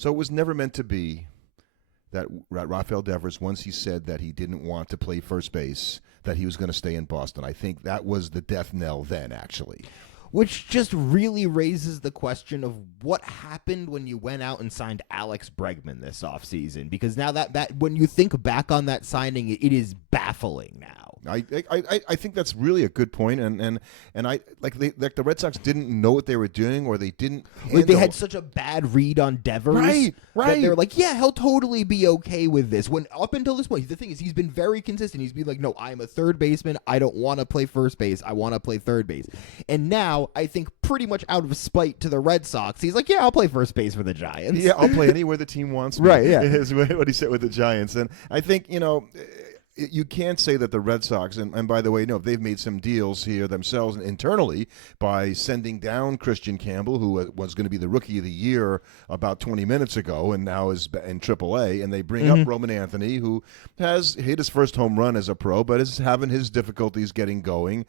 So it was never meant to be that Rafael Devers, once he said that he didn't want to play first base, that he was going to stay in Boston. I think that was the death knell then, actually. Which just really raises the question of what happened when you went out and signed Alex Bregman this offseason. Because now that when you think back on that signing, it is baffling now. I think that's really a good point, and I like the Red Sox didn't know what they were doing, or they didn't. They had such a bad read on Devers, right? That they're like, yeah, he'll totally be okay with this. When up until this point, the thing is, he's been very consistent. He's been like, no, I'm a third baseman. I don't want to play first base. I want to play third base. And now, I think pretty much out of spite to the Red Sox, he's like, yeah, I'll play first base for the Giants. Yeah, I'll play anywhere the team wants me. Right? Yeah, is what he said with the Giants, and I think you can't say that the Red Sox, and by the way, no, they've made some deals here themselves internally by sending down Christian Campbell, who was going to be the Rookie of the Year about 20 minutes ago and now is in AAA, and they bring up Roman Anthony, who has hit his first home run as a pro, but is having his difficulties getting going.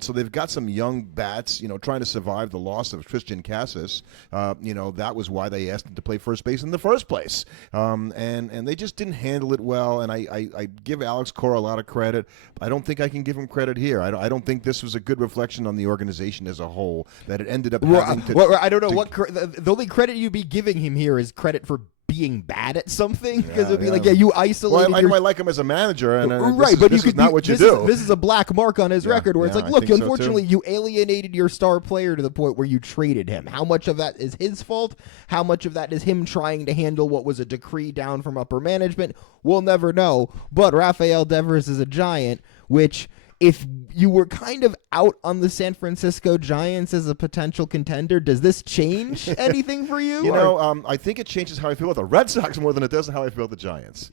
So they've got some young bats, trying to survive the loss of Christian Cassis. That was why they asked him to play first base in the first place. And they just didn't handle it well, and I give Alex Cora a lot of credit. I don't think I can give him credit here. I don't think this was a good reflection on the organization as a whole, that it ended up having to... Well, I don't know the only credit you'd be giving him here is credit for being bad at something, because it would be like, you isolated. Well, I might like him as a manager, and right, but this is not what you do. This is a black mark on his record, where it's like, look, unfortunately, you alienated your star player to the point where you traded him. How much of that is his fault? How much of that is him trying to handle what was a decree down from upper management? We'll never know. But Rafael Devers is a Giant, which, if you were kind of out on the San Francisco Giants as a potential contender, does this change anything for you? I think it changes how I feel about the Red Sox more than it does how I feel about the Giants.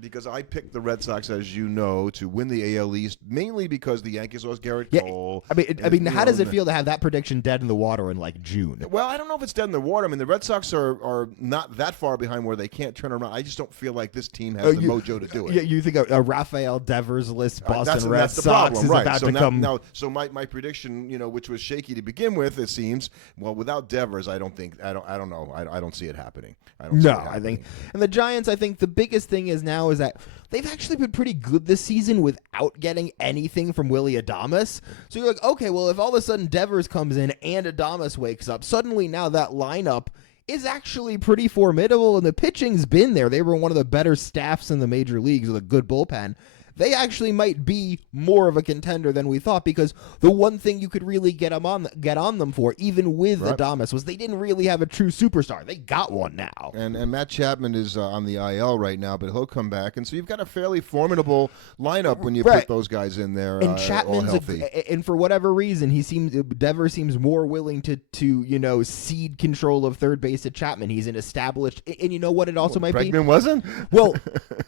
Because I picked the Red Sox, as you know, to win the AL East, mainly because the Yankees lost Garrett Cole. I mean, how does it feel to have that prediction dead in the water in like June? Well, I don't know if it's dead in the water. I mean, the Red Sox are not that far behind where they can't turn around. I just don't feel like this team has the mojo to do it. Yeah, you think a Rafael Devers-less Boston Red that's the Sox problem, is right. about so to now, come. Now, so my prediction, which was shaky to begin with, it seems, well, without Devers, I don't know. I don't see it happening. I think, and the Giants, I think the biggest thing is that they've actually been pretty good this season without getting anything from Willy Adames. So you're like, okay, well, if all of a sudden Devers comes in and Adames wakes up, suddenly now that lineup is actually pretty formidable, and the pitching's been there. They were one of the better staffs in the major leagues with a good bullpen. They actually might be more of a contender than we thought, because the one thing you could really get on them for, even with Adames, was they didn't really have a true superstar. They got one now. And Matt Chapman is on the IL right now, but he'll come back. And so you've got a fairly formidable lineup when you put those guys in there. And Chapman's all healthy. And for whatever reason, Devers seems more willing to cede control of third base to Chapman. He's an established, and you know what it also might be? Bregman wasn't? Well,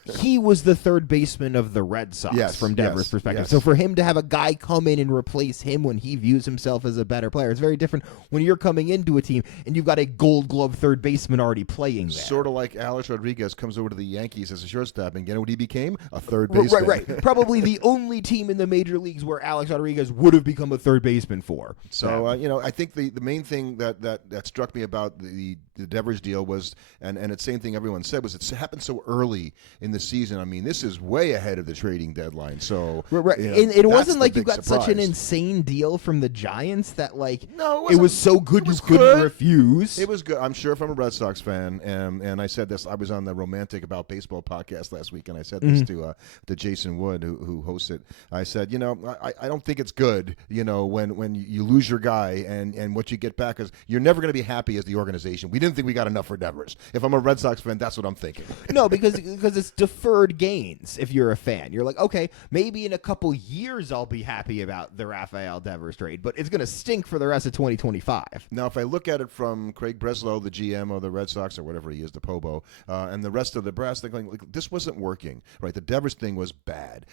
he was the third baseman of the Red Sox from Devers' perspective. Yes. So for him to have a guy come in and replace him when he views himself as a better player, it's very different when you're coming into a team and you've got a Gold Glove third baseman already playing there. Sort of like Alex Rodriguez comes over to the Yankees as a shortstop, and you know what he became? A third baseman. Right. Probably the only team in the major leagues where Alex Rodriguez would have become a third baseman for. So, I think the main thing that struck me about the Devers deal was, and it's the same thing everyone said, was it happened so early in the season. I mean, this is way ahead of the trading deadline. So, it wasn't like you got surprise. such an insane deal from the Giants that no, it was so good you couldn't refuse. It was good. I'm sure if I'm a Red Sox fan, and I said this, I was on the Romantic About Baseball podcast last week, and I said this to Jason Wood, who hosts it. I said, I don't think it's good, when you lose your guy and what you get back is you're never going to be happy as the organization. We didn't think we got enough for Devers. If I'm a Red Sox fan, that's what I'm thinking. No, because it's deferred gains. If you're a fan, you're like, okay, maybe in a couple years I'll be happy about the Rafael Devers trade, but it's going to stink for the rest of 2025. Now, if I look at it from Craig Breslow, the GM of the Red Sox, or whatever he is, the Pobo, and the rest of the brass, they're going, this wasn't working, right? The Devers thing was bad.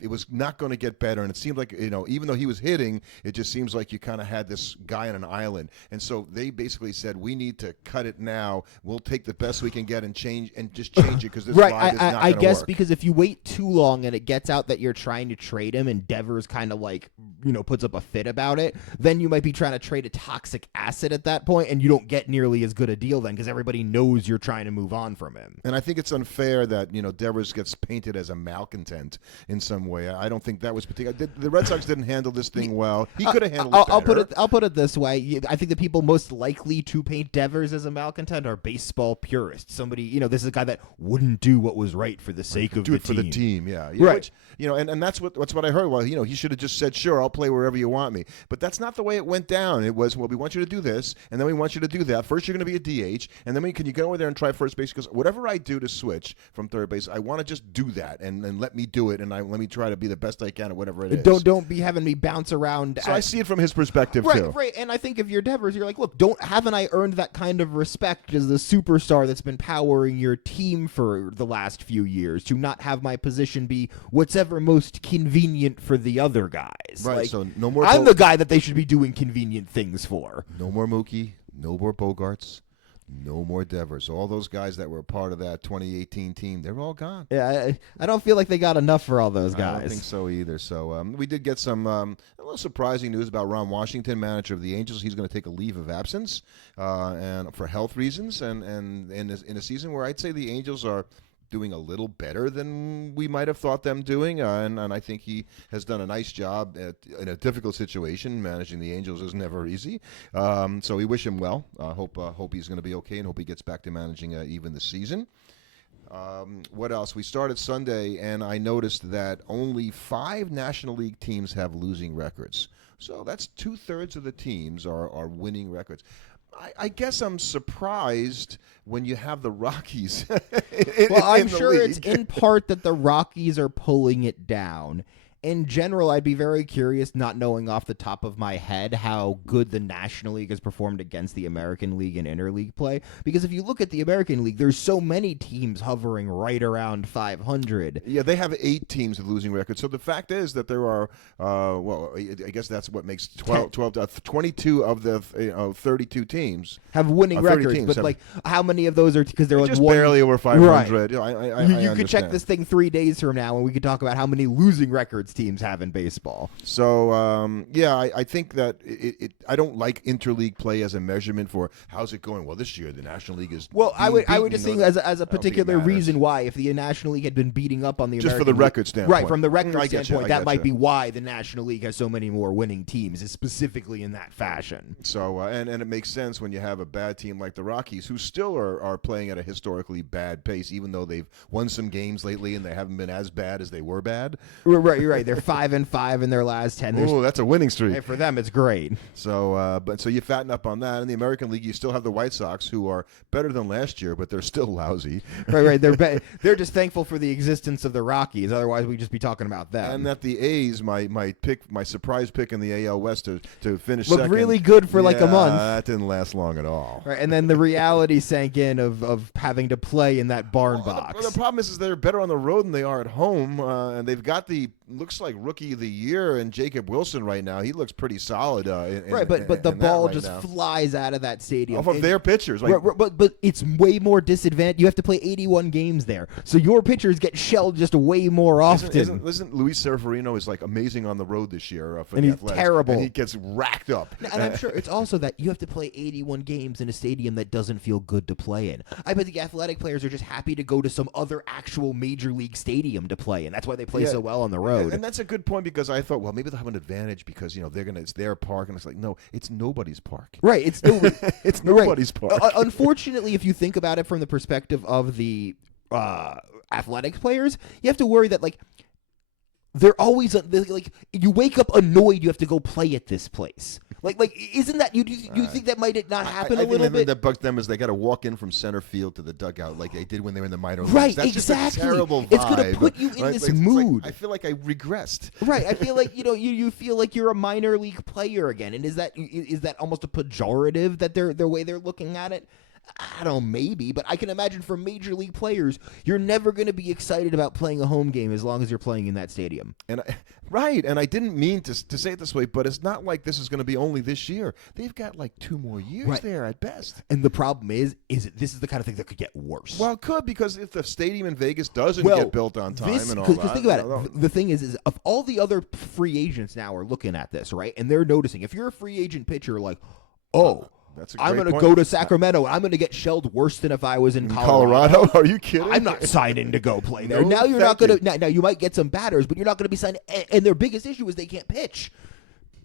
It was not going to get better, and it seemed like, even though he was hitting, it just seems like you kind of had this guy on an island. And so they basically said, we need to cut it now. We'll take the best we can get and change it, because this ride is not going to work. I guess because if you wait too long and it gets out that you're trying to trade him, and Devers kind of puts up a fit about it, then you might be trying to trade a toxic asset at that point, and you don't get nearly as good a deal then because everybody knows you're trying to move on from him. And I think it's unfair that Devers gets painted as a malcontent in some way. I don't think that was particular. The Red Sox didn't handle this thing well. He could have handled it better. I'll put it this way. I think the people most likely to paint Devers as a malcontent are baseball purists. Somebody, this is a guy that wouldn't do what was right for the sake of the team. Do it for the team, yeah. Right. Which, and that's what I heard. Well, he should have just said, sure, I'll play wherever you want me. But that's not the way it went down. It was, well, we want you to do this, and then we want you to do that. First, you're going to be a DH, and then can you go over there and try first base? Because whatever I do to switch from third base, I want to just do that, and let me do it, and let me try to be the best I can at whatever it is. Don't be having me bounce around. So I see it from his perspective, too. Right, and I think if you're Devers, you're like, look, haven't I earned that kind of respect as the superstar that's been powering your team for the last few years to not have my position be whatever most convenient for the other guys? Right, so no more. I'm the guy that they should be doing convenient things for. No more Mookie, no more Bogarts, no more Devers. All those guys that were a part of that 2018 team, they're all gone. Yeah, I don't feel like they got enough for all those guys. I don't think so either. So we did get some a little surprising news about Ron Washington, manager of the Angels. He's going to take a leave of absence and for health reasons, and in a season where I'd say the Angels are doing a little better than we might have thought them doing, and I think he has done a nice job in a difficult situation. Managing the Angels is never easy, so we wish him well. Hope he's going to be okay, and hope he gets back to managing even this season. What else? We started Sunday, and I noticed that only 5 National League teams have losing records. So that's 2/3 of the teams are winning records. I guess I'm surprised when you have the Rockies. I'm sure it's in part that the Rockies are pulling it down. In general, I'd be very curious, not knowing off the top of my head how good the National League has performed against the American League in interleague play. Because if you look at the American League, there's so many teams hovering right around 500. Yeah, they have 8 teams with losing records. So the fact is that there are, I guess that's what makes 22 of the 32 teams have winning records. Teams but how many of those are because they're like just barely over 500? Right. You could check this thing 3 days from now, and we could talk about how many losing records teams have in baseball. So I think that I don't like interleague play as a measurement for how's it going. Well, this year the National League is I would just think as a particular reason why, if the National League had been beating up on the just American for the League, record standpoint, right? From the record standpoint, that might you. be why the National League has so many more winning teams, is specifically in that fashion. So and it makes sense when you have a bad team like the Rockies, who still are playing at a historically bad pace, even though they've won some games lately and they haven't been as bad as they were bad. Right, you're right. They're 5-5 in their last 10. Oh, that's a winning streak. Hey, for them, it's great. So, so you fatten up on that. In the American League, you still have the White Sox, who are better than last year, but they're still lousy. Right. They're just thankful for the existence of the Rockies. Otherwise, we'd just be talking about them. And that the A's, my surprise pick in the AL West to finish looked second, really good for like a month. That didn't last long at all. Right, and then the reality sank in of having to play in that barn box. The problem is they're better on the road than they are at home, and they've got looks like rookie of the year and Jacob Wilson right now. He looks pretty solid. But the ball just flies out of that stadium. Off of their pitchers. But it's way more disadvantaged. You have to play 81 games there. So your pitchers get shelled just way more often. Isn't Luis Severino is like amazing on the road this year for and the he's Athletics, terrible. And he gets racked up. And I'm sure it's also that you have to play 81 games in a stadium that doesn't feel good to play in. I bet the Athletic players are just happy to go to some other actual major league stadium to play in. That's why they play so well on the road. And that's a good point, because I thought, well, maybe they'll have an advantage because it's their park, and it's like, no, it's nobody's park. Right, it's it's nobody's park. Unfortunately, if you think about it from the perspective of the Athletics players, you have to worry that they're always you wake up annoyed you have to go play at this place. Isn't that you think that might not happen a little bit? That bugs them is they got to walk in from center field to the dugout like they did when they were in the minor leagues. Right, That's exactly. Just a terrible vibe. It's going to put you in this mood. I feel like I regressed. Right, I feel like you feel like you're a minor league player again, and is that almost a pejorative that the way they're looking at it? I don't know, maybe, but I can imagine for major league players, you're never going to be excited about playing a home game as long as you're playing in that stadium. Right, and I didn't mean to say it this way, but it's not like this is going to be only this year. They've got like 2 more years there at best. And the problem is this is the kind of thing that could get worse. Well, it could, because if the stadium in Vegas doesn't get built on time and all that. Because think about it. The thing is if all the other free agents now are looking at this, right, and they're noticing, if you're a free agent pitcher, like, I'm going to go to Sacramento, and I'm going to get shelled worse than if I was in Colorado. Are you kidding? I'm not signing to go play there. No, now you're not going to. Now you might get some batters, but you're not going to be signed. And their biggest issue is they can't pitch.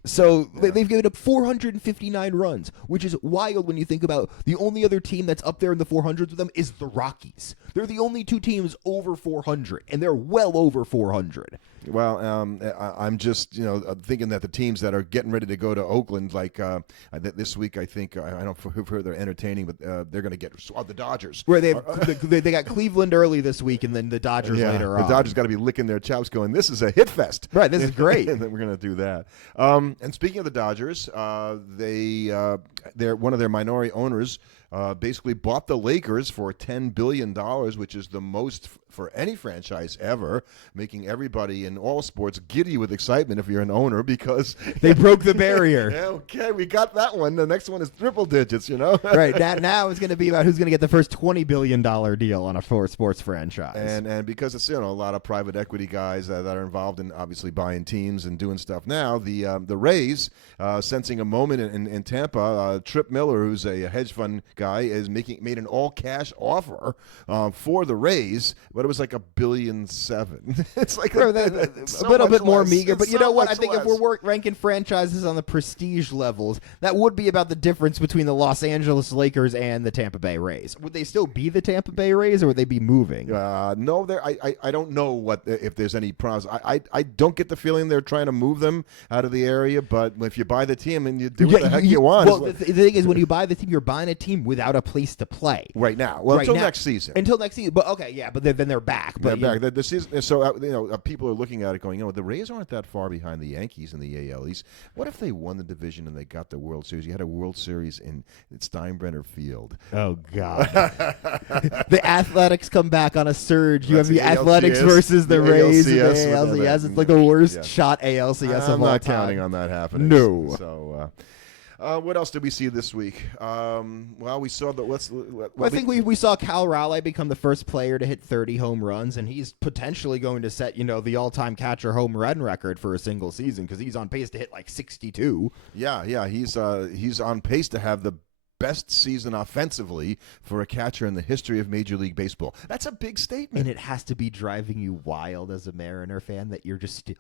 So they've given up 459 runs, which is wild when you think about the only other team that's up there in the 400s with them is the Rockies. They're the only 2 teams over 400, and they're well over 400. Well, I'm just thinking that the teams that are getting ready to go to Oakland, like this week, I think I don't know if they're entertaining, but they're going to get the Dodgers. Where they got Cleveland early this week, and then the Dodgers later on. The Dodgers got to be licking their chops, going, "This is a hit fest." Right, this is great. And then we're going to do that. And speaking of the Dodgers, they're one of their minority owners. Basically bought the Lakers for $10 billion, which is the most for any franchise ever, making everybody in all sports giddy with excitement if you're an owner, because they broke the barrier. Okay, we got that one. The next one is triple digits, Right, now it's going to be about who's going to get the first $20 billion deal on a sports franchise. And because it's a lot of private equity guys that are involved in obviously buying teams and doing stuff now, the Rays, sensing a moment in Tampa, Tripp Miller, who's a hedge fund guy, is made an all-cash offer for the Rays, but it was like $1.7 billion. It's like a little bit more meager. But you know what? I think less. if we're ranking franchises on the prestige levels, that would be about the difference between the Los Angeles Lakers and the Tampa Bay Rays. Would they still be the Tampa Bay Rays, or would they be moving? No, I don't know if there's any problems. I don't get the feeling they're trying to move them out of the area, but if you buy the team and you do what the heck you want. Well, the thing is, when you buy the team, you're buying a team without a place to play right now. Well, until next season. Until next season. But okay, yeah. But then they're back. But they're back. The season. So people are looking at it, going, the Rays aren't that far behind the Yankees in the AL East. What if they won the division and they got the World Series? You had a World Series in Steinbrenner Field. Oh God. The Athletics come back on a surge. You have the Athletics versus the Rays and the ALCS. It's like the worst shot ALCS of all time. I'm not counting on that happening. No. So. What else did we see this week? Well, we saw I think we saw Cal Raleigh become the first player to hit 30 home runs, and he's potentially going to set the all-time catcher home run record for a single season, because he's on pace to hit like 62. Yeah, he's on pace to have the best season offensively for a catcher in the history of Major League Baseball. That's a big statement. And it has to be driving you wild as a Mariner fan that you're second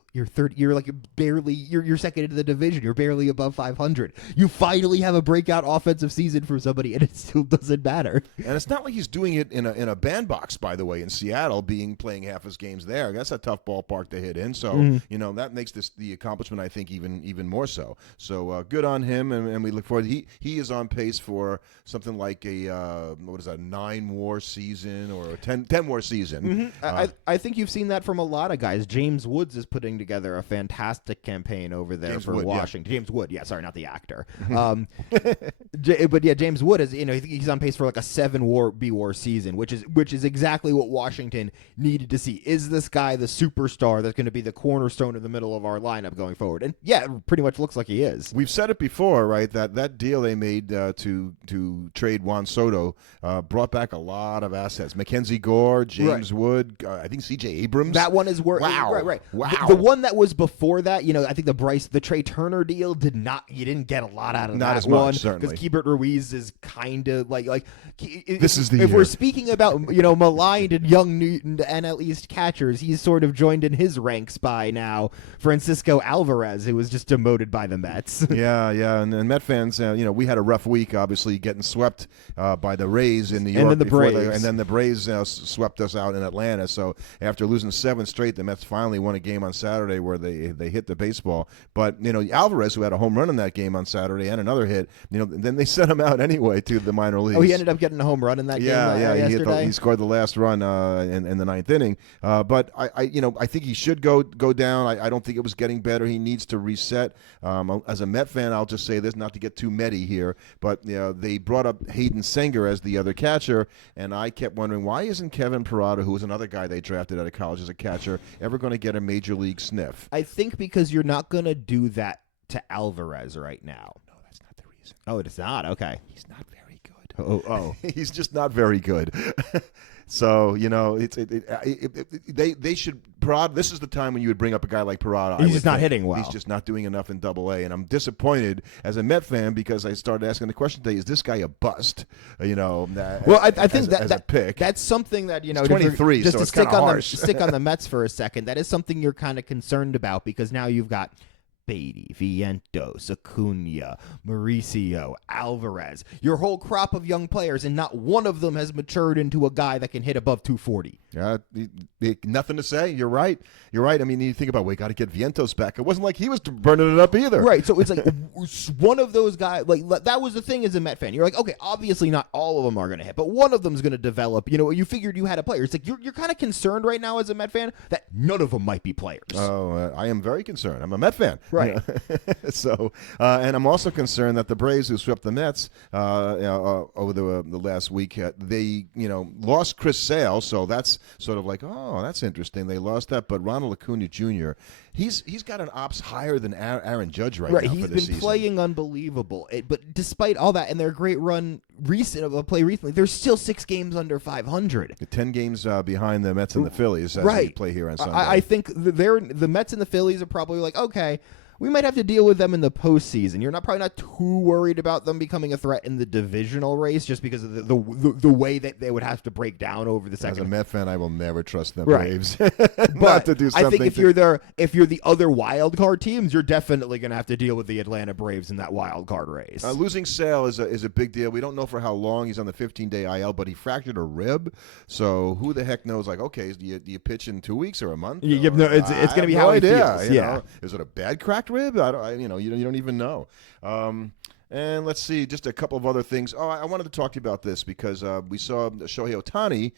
into the division. You're barely above 500. You finally have a breakout offensive season from somebody, and it still doesn't matter. And it's not like he's doing it in a bandbox, by the way, in Seattle, playing half his games there. That's a tough ballpark to hit in. So, that makes the accomplishment, I think, even more so. So good on him, and we look forward. He is on pace for something like a 9-war season or a 10-war season. I think you've seen that from a lot of guys. James Woods is putting together a fantastic campaign over there for Washington. Yeah. James Wood, sorry, not the actor. But yeah, James Wood is he's on pace for like a 7-war season, which is exactly what Washington needed to see. Is this guy the superstar that's going to be the cornerstone in the middle of our lineup going forward? And yeah, it pretty much looks like he is. We've said it before, right? That deal they made to trade Juan Soto brought back a lot of assets. Mackenzie Gore, James Wood, I think C.J. Abrams. That one is worth. Wow. Right. Wow. The one that was before that, I think the Trey Turner deal you didn't get a lot out of not that as one. Much, certainly. Because Keibert Ruiz is kind of this is the if year. we're speaking about maligned and young NL East catchers, he's sort of joined in his ranks by now Francisco Alvarez, who was just demoted by the Mets. yeah, and Met fans, we had a rough week, obviously getting swept by the Rays in New York, and then the Braves swept us out in Atlanta. So after losing 7 straight, the Mets finally won a game on Saturday where they hit the baseball. But Alvarez, who had a home run in that game on Saturday and another hit, then they sent him out anyway to the minor leagues. Oh, he ended up getting a home run in that game. Yesterday. He scored the last run in the 9th inning. But I think he should go down. I don't think it was getting better. He needs to reset. As a Met fan, I'll just say this, not to get too Metty here, but they brought up Hayden Senger as the other catcher, and I kept wondering, why isn't Kevin Parada, who was another guy they drafted out of college as a catcher, ever going to get a major league sniff? I think because you're not going to do that to Alvarez right now. No, that's not the reason. Oh, it's not? Okay. He's not very good. Oh. He's just not very good. So, they should Parada. This is the time when you would bring up a guy like Parada. He's just not hitting well. He's just not doing enough in Double-A, and I'm disappointed as a Met fan because I started asking the question today: is this guy a bust? Well, I think as a pick. That's something that He's 23, just so to it's stick kinda on harsh. stick on the Mets for a second. That is something you're kind of concerned about because now you've got Beatty, Vientos, Acuna, Mauricio, Alvarez, your whole crop of young players, and not one of them has matured into a guy that can hit above 240. Nothing to say. You're right. I mean, you think about, we got to get Vientos back. It wasn't like he was burning it up either. Right. So it's like one of those guys. Like that was the thing as a Met fan. You're like, okay, obviously not all of them are going to hit, but one of them's going to develop. You figured you had a player. It's like you're kind of concerned right now as a Met fan that none of them might be players. Oh, I am very concerned. I'm a Met fan. Right. So, and I'm also concerned that the Braves, who swept the Mets over the last week, they lost Chris Sale, so that's sort of like, oh, that's interesting. They lost that, but Ronald Acuna Jr. He's got an ops higher than Aaron Judge right now. He's for been this season. playing unbelievable. But despite all that and their great run recently, they're still 6 games under 500. 10 games behind the Mets and the Phillies as right. we play here on Sunday. I think the Mets and the Phillies are probably like, okay, we might have to deal with them in the postseason. You're probably not too worried about them becoming a threat in the divisional race just because of the way that they would have to break down over the second. As a Met fan, I will never trust the right. Braves but not to do something. I think if you're the other wild card teams, you're definitely going to have to deal with the Atlanta Braves in that wild card race. Losing Sale is a big deal. We don't know for how long. He's on the 15-day IL, but he fractured a rib. So who the heck knows? Like, okay, do you pitch in 2 weeks or a month? It's going to be how he feels. Yeah. Is it a bad cracked rib? You don't even know. And let's see, just a couple of other things. Oh, I wanted to talk to you about this because we saw Shohei Ohtani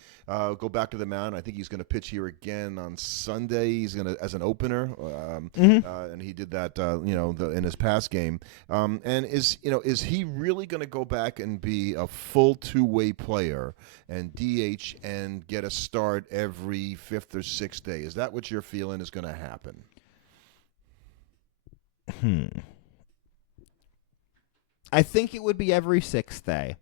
go back to the mound. I think he's going to pitch here again on Sunday. He's going to as an opener, and he did that, in his past game. And is he really going to go back and be a full two-way player and DH and get a start every 5th or 6th day? Is that what you're feeling is going to happen? I think it would be every 6th day,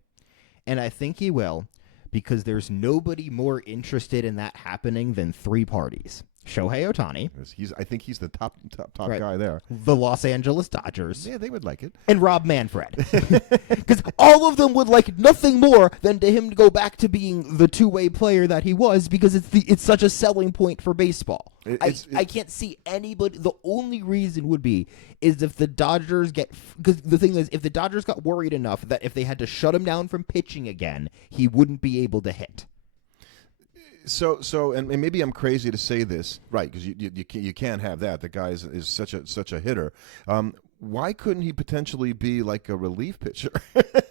and I think he will, because there's nobody more interested in that happening than 3 parties. Shohei Ohtani. I think he's the top right. guy there. The Los Angeles Dodgers. Yeah, they would like it. And Rob Manfred. Because all of them would like nothing more than to him to go back to being the two-way player that he was, because it's such a selling point for baseball. I can't see anybody. The only reason would be is if the Dodgers because the thing is, if the Dodgers got worried enough that if they had to shut him down from pitching again, he wouldn't be able to hit. So, and maybe I'm crazy to say this, right? Because you can't have that. The guy is such a hitter. Why couldn't he potentially be like a relief pitcher,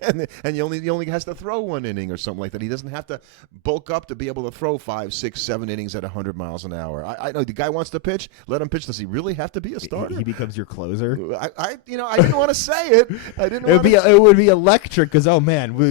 and he only has to throw 1 inning or something like that? He doesn't have to bulk up to be able to throw 5, 6, 7 innings at 100 miles an hour. I know the guy wants to pitch. Let him pitch. Does he really have to be a starter? He becomes your closer. I didn't want to say it. It would be electric because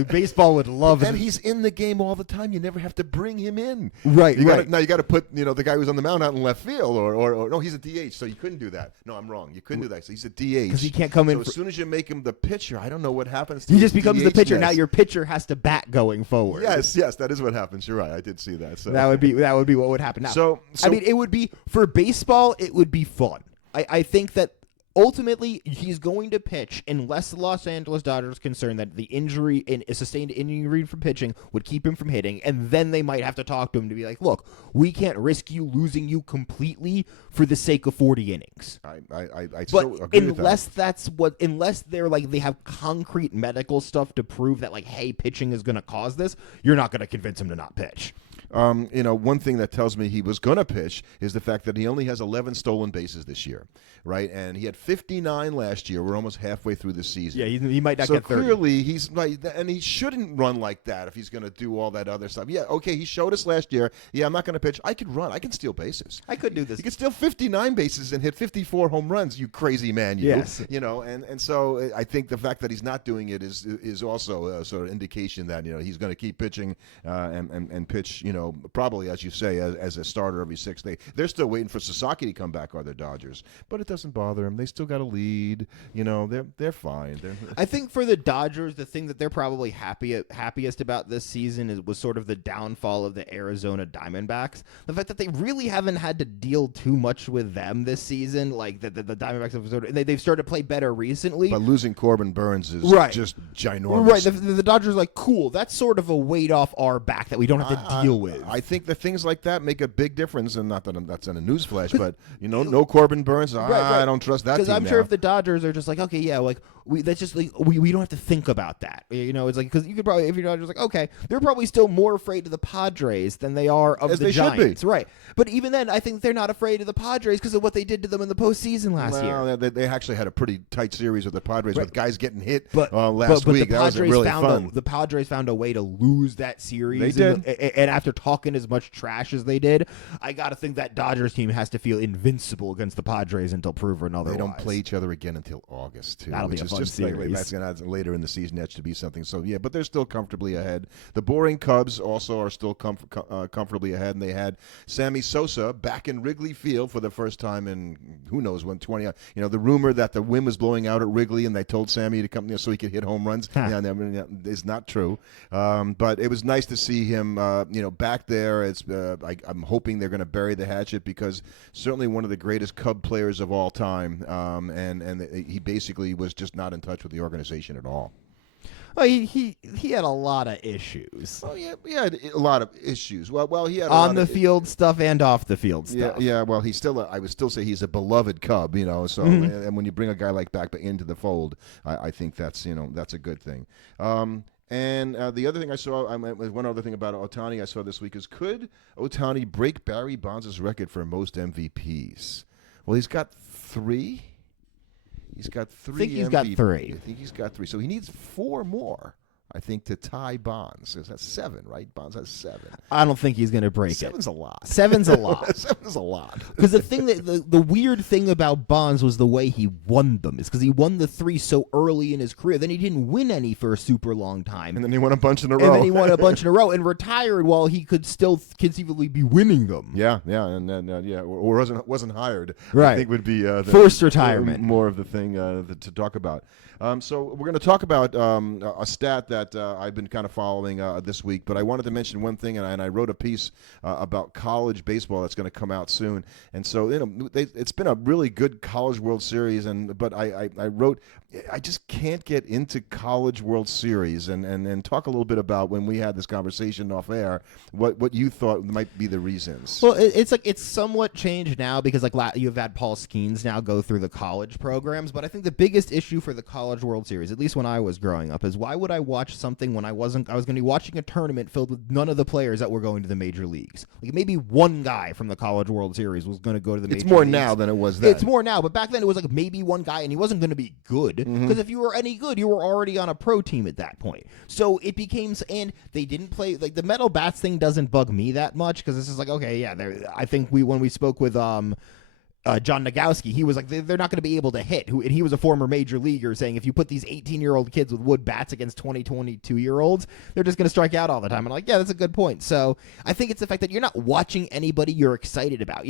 baseball would love it. And he's in the game all the time. You never have to bring him in. Right. Now you got to put the guy who's on the mound out in left field, or no, he's a DH, so you couldn't do that. No, I'm wrong. You couldn't do that. So he's a DH. Because he can't come in. So as soon as you make him the pitcher, I don't know what happens. He just becomes the pitcher. DH Now your pitcher has to bat going forward. Yes, that is what happens. You're right. I did see that. So that would be what would happen. Now, so I mean, it would be for baseball. It would be fun. I think that ultimately he's going to pitch unless the Los Angeles Dodgers are concerned that the injury and a sustained injury from pitching would keep him from hitting, and then they might have to talk to him to be like, look, we can't risk losing you completely for the sake of 40 innings. I still agree with that. Unless they're like they have concrete medical stuff to prove that like, hey, pitching is going to cause this, you're not going to convince him to not pitch. One thing that tells me he was going to pitch is the fact that he only has 11 stolen bases this year, right? And he had 59 last year. We're almost halfway through the season. Yeah, he might not so get 30. Clearly, he's like, and he shouldn't run like that if he's going to do all that other stuff. Yeah, okay, he showed us last year. Yeah, I'm not going to pitch. I could run. I can steal bases. I could do this. You could steal 59 bases and hit 54 home runs. You crazy man, you. Yes. And so I think the fact that he's not doing it is also a sort of indication that he's going to keep pitching and pitch. Probably as you say as a starter every 6 days. They're still waiting for Sasaki to come back, are the Dodgers, but it doesn't bother them. They still got a lead. They're fine. I think for the Dodgers, the thing that they're probably happiest about this season was sort of the downfall of the Arizona Diamondbacks. The fact that they really haven't had to deal too much with them this season. Like the Diamondbacks have they've started to play better recently. But losing Corbin Burns is just ginormous. Right. The Dodgers are like, cool. That's sort of a weight off our back that we don't have to deal with. I think that things like that make a big difference, and not that that's in a newsflash, but no Corbin Burns. Right. I don't trust that team because I'm now. sure if the Dodgers are just like, okay, yeah, like we don't have to think about that. It's like because you could probably if your Dodgers like, okay, they're probably still more afraid of the Padres than they are of the Giants, right? But even then, I think they're not afraid of the Padres because of what they did to them in the postseason last year. They actually had a pretty tight series with the Padres with guys getting hit last week. That was really fun. The Padres found a way to lose that series. They did. And after talking as much trash as they did, I got to think that Dodgers team has to feel invincible against the Padres until proven otherwise. They don't play each other again until August, too. That'll be a fun series. That's going to later in the season. That should be something. So, yeah, but they're still comfortably ahead. The boring Cubs also are still comfortably ahead, and they had Sammy Sosa back in Wrigley Field for the first time in who knows when, 20. The rumor that the wind was blowing out at Wrigley and they told Sammy to come so he could hit home runs is not true. But it was nice to see him, back there. I'm hoping they're going to bury the hatchet because certainly one of the greatest Cub players of all time, and he basically was just not in touch with the organization at all. Well, he had a lot of issues. Oh yeah, he had a lot of issues. Well, he had on the field stuff and off the field stuff. Yeah. Well, I would still say he's a beloved Cub. So and when you bring a guy like back into the fold, I think that's a good thing. And the other thing I saw, one other thing about Ohtani I saw this week is could Ohtani break Barry Bonds' record for most MVPs? Well, he's got 3. He's got 3. I think he's got 3. I think he's got 3. So he needs 4 more, I think, to tie Bonds. That's 7, right? Bonds has 7. I don't think he's going to break 7's a lot. 7's a lot. 7's a lot. Because the thing the weird thing about Bonds was the way he won them. Is because he won the 3 so early in his career. Then he didn't win any for a super long time. And then he won a bunch in a row. And retired while he could still conceivably be winning them. Yeah, or wasn't hired. Right. I think would be forced retirement. More of the thing to talk about. So we're going to talk about a stat that I've been kind of following this week, but I wanted to mention one thing, and I wrote a piece about college baseball that's going to come out soon. And so it's been a really good College World Series, but I wrote I just can't get into College World Series and talk a little bit about when we had this conversation off air, what you thought might be the reasons. Well, it's somewhat changed now because you've had Paul Skeens now go through the college programs, but I think the biggest issue for the College World Series, at least when I was growing up, is why would I watch something when I was going to be watching a tournament filled with none of the players that were going to the major leagues? Like maybe one guy from the College World Series was going to go to the major leagues. It's more now than it was then. It's more now, but back then it was like maybe one guy, and he wasn't going to be good. Because if you were any good, you were already on a pro team at that point. So it became, and they didn't play, like the metal bats thing doesn't bug me that much because it's just like, okay, yeah, I think when we spoke with John Nagowski, he was like, they're not going to be able to hit. And he was a former major leaguer saying if you put these 18-year-old kids with wood bats against 22-year-olds, they're just going to strike out all the time. And I'm like, yeah, that's a good point. So I think it's the fact that you're not watching anybody you're excited about.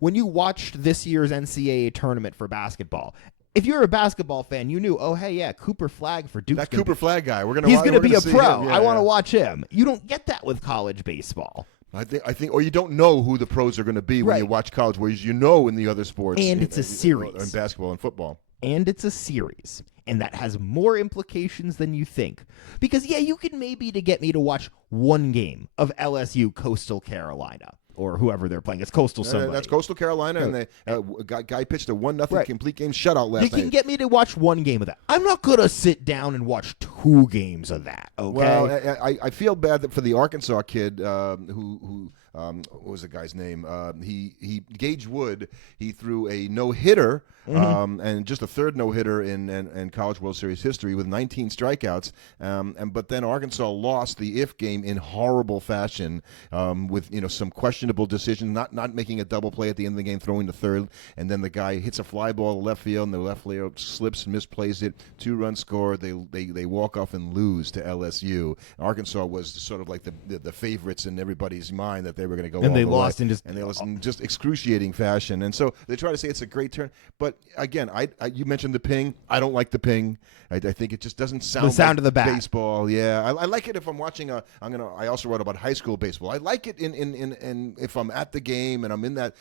When you watched this year's NCAA tournament for basketball, if you're a basketball fan, you knew, oh, hey, yeah, Cooper Flagg for Duke. That Cooper Flagg guy, he's going to be a pro. Yeah, I want to watch him. You don't get that with college baseball. I think, or you don't know who the pros are going to be when you watch college, whereas in the other sports. And it's a series. In basketball and football. And it's a series. And that has more implications than you think. Because, yeah, you could maybe get me to watch one game of LSU Coastal Carolina. or whoever they're playing. It's Coastal somebody. That's Coastal Carolina, and the guy pitched a 1-0 complete game shutout last night. You can get me to watch one game of that. I'm not going to sit down and watch 2 games of that, okay? Well, I feel bad for the Arkansas kid who what was the guy's name? He Gage Wood. He threw a no-hitter, and just a third no-hitter in College World Series history with 19 strikeouts. But then Arkansas lost the if game in horrible fashion with some questionable decisions, not making a double play at the end of the game, throwing to third, and then the guy hits a fly ball to left field, and the left field slips and misplays it. 2-run score. They walk off and lose to LSU. Arkansas was sort of like the favorites in everybody's mind that they were going to go. And they lost in just excruciating fashion. And so they try to say it's a great turn, but again, you mentioned the ping. I don't like the ping. I think it just doesn't sound the sound like of the bat. Baseball. Yeah, I like it if I'm watching I also wrote about high school baseball. I like it in if I'm at the game and I'm in that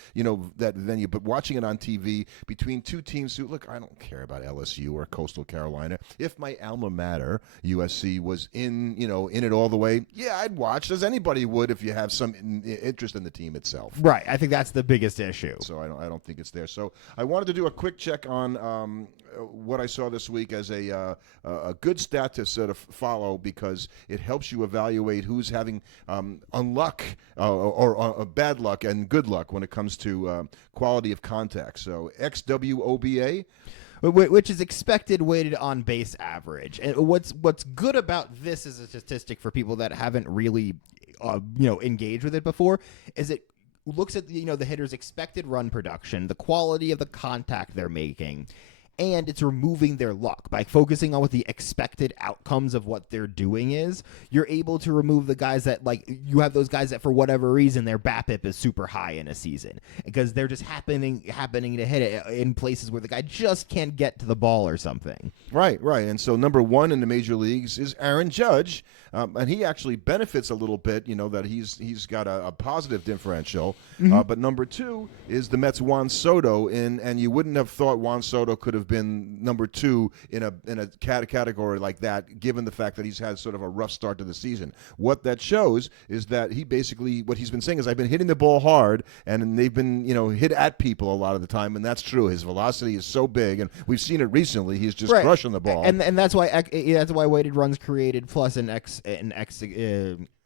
that venue. But watching it on TV between two teams who look, I don't care about LSU or Coastal Carolina. If my alma mater USC was in it all the way, yeah, I'd watch as anybody would if you have some interest in the team itself. Right. I think that's the biggest issue. So I don't think it's there. So I wanted to do a quick check on what I saw this week as a good stat to sort of follow, because it helps you evaluate who's having unluck or bad luck and good luck when it comes to quality of contact. So xwOBA, which is expected weighted on base average. And what's good about this as a statistic for people that haven't really engaged with it before is it looks at the hitter's expected run production, the quality of the contact they're making, and it's removing their luck. By focusing on what the expected outcomes of what they're doing is, you're able to remove the guys that, you have those guys that for whatever reason their BABIP is super high in a season because they're just happening to hit it in places where the guy just can't get to the ball or something. Right. And so number 1 in the major leagues is Aaron Judge, and he actually benefits a little bit, that he's got a positive differential. But number 2 is the Mets' Juan Soto, and you wouldn't have thought Juan Soto could have been number 2 in a category like that, given the fact that he's had sort of a rough start to the season. What that shows is that what he's been saying is, I've been hitting the ball hard, and they've been hit at people a lot of the time, and that's true. His velocity is so big, and we've seen it recently. He's just crushing the ball, and that's why weighted runs created plus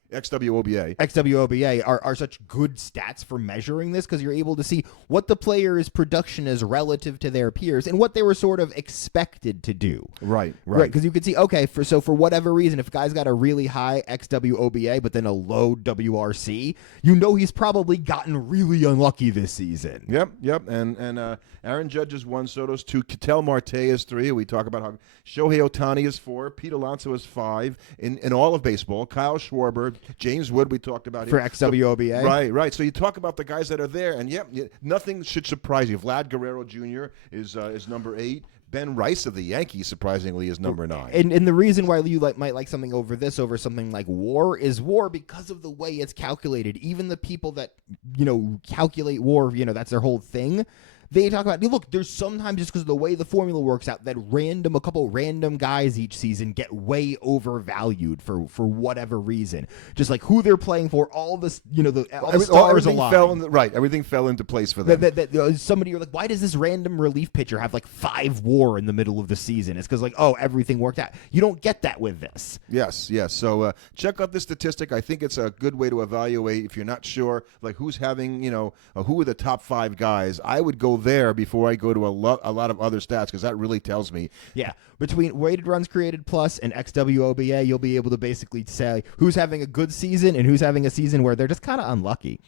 xwOBA are such good stats for measuring this, because you're able to see what the player's production is relative to their peers and what they were sort of expected to do. Right. Because you could see, for whatever reason, if a guy's got a really high xwOBA but then a low WRC, he's probably gotten really unlucky this season. Yep. And Aaron Judge is 1, Soto's 2, Ketel Marte is 3. We talk about how Shohei Ohtani is 4, Pete Alonso is 5 in all of baseball. Kyle Schwarber, James Wood, we talked about for xwOBA. Right. So you talk about the guys that are there, and nothing should surprise you. Vlad Guerrero Jr. is number 8. Ben Rice of the Yankees, surprisingly, is number 9. And the reason why you might like something over something like WAR is WAR because of the way it's calculated. Even the people that calculate WAR, that's their whole thing. They talk about, look, there's sometimes, just because of the way the formula works out, that a couple random guys each season get way overvalued for whatever reason. Just like who they're playing for, all the stars aligned. Everything fell into place for them. Somebody, you're like, why does this random relief pitcher have 5 WAR in the middle of the season? It's because everything worked out. You don't get that with this. Yes. So check out this statistic. I think it's a good way to evaluate if you're not sure, who's having, who are the top 5 guys. I would go there before I go to a lot of other stats, because that really tells me. Yeah, between weighted runs created plus and xwOBA, you'll be able to basically say who's having a good season and who's having a season where they're just kind of unlucky.